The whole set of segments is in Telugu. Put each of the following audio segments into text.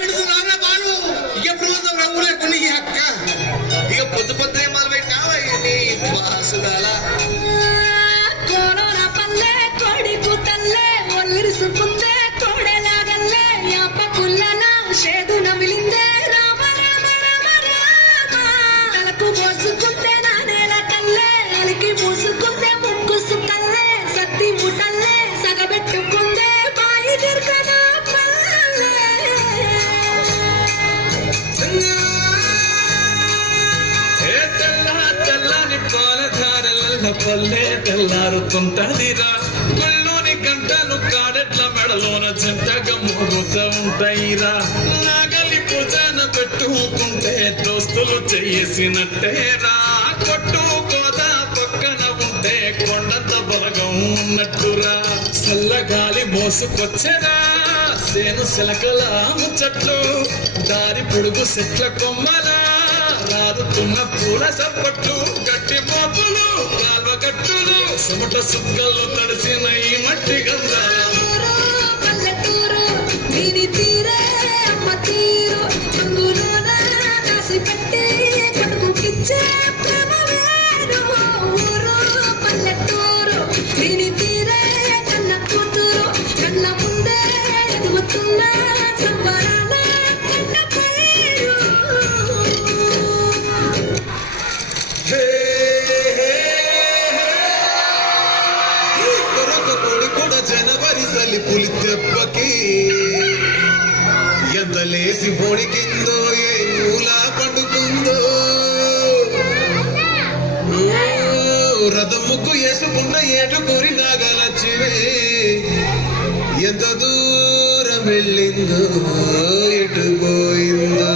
ಬಿಡುದಿಲ್ಲ ಬಾಳು ಈಗ ಬಿಡುವುದ ಊರೇ ಕೊನೆಗೆ ಅಕ್ಕ ಈಗ పొద్దు పొద్దునే మొదలు పెట్టినావా నీ బాసుగాల కోరోనా పల్లె కోడి కూతల్లే ఒల్లిరుసుకుందే కోడెలాగల్లే యాప కుల్లన షేదు నమిలిందే రామ రామ రామ రామ తలకు పోసుకుందే నానేల కల్లే అలికి మూసుకుందే ముక్కు సుక్కల్లే సత్తి ముటల్లే సగబెట్టుకుందే బాయి దిర్కన పల్లె తెల్లని పాలధారల పల్లె తెల్లారుతుంటదిరా గుళ్ళోని గంటలు కాడెట్ల మెడలోన చెంతగా మోగుతూ ఉంటాయిరా నాగలి పూజన పెట్టుకుంటే దోస్తులు చేసినట్టేరా కొట్టు కోదా పక్కన ఉంటే కొండంత బలగం ఉన్నట్టురా చల్లగాలి మోసుకొచ్చెరా సేను శిలకల ముచ్చట్లు దారి పొడుగు చెట్ల కొమ్మలా రారుతున్న పూల సప్పట్లు గట్టి మోపులు కాల్వ కట్టులు సుమట సుక్కల్లో తడిసిన ఈ మట్టి గంధాలు పల్లెటూరు దీని తీరే అమ్మ తీరు రంగులోన రాసి పెట్టి కొడుకుకిచ్చే ప్రేమ వేరు ఊరు పల్లెటూరు దీని తీరే కన్న కూతురు కళ్ళ ముందే ఎదుగుతున్న సంబరాల కన్న పైరు ಜನವರಿ ಸಲಿ ಪುಲಿ ತೆಪ್ಪಕಿ ఎంత లేసి పొడికిందో ఏ మూల పండుకుందో రథం ముగ్గు వేసుకున్న ఏటుకూరి నాగలచ్చివే ఎంత దూరం వెళ్ళిందో ఎటు పోయిందో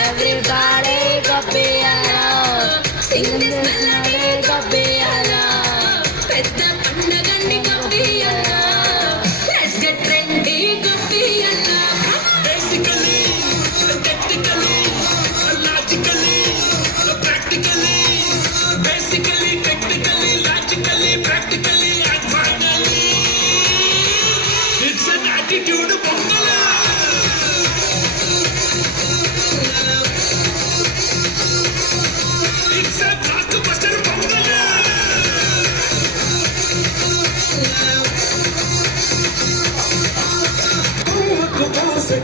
Everybody గబ్బియాలా sing this melody గబ్బియాలా పెద్ద పండగండి గబ్బియాలా let's get trendy గబ్బియాలా basically technically logically practically basically technically logically practically and finally it's an attitude పొంగలా it's a blockbuster పొంగలా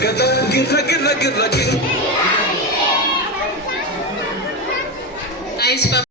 కదా గిర్ర గిర్ర గిర్ర గిర్ర nice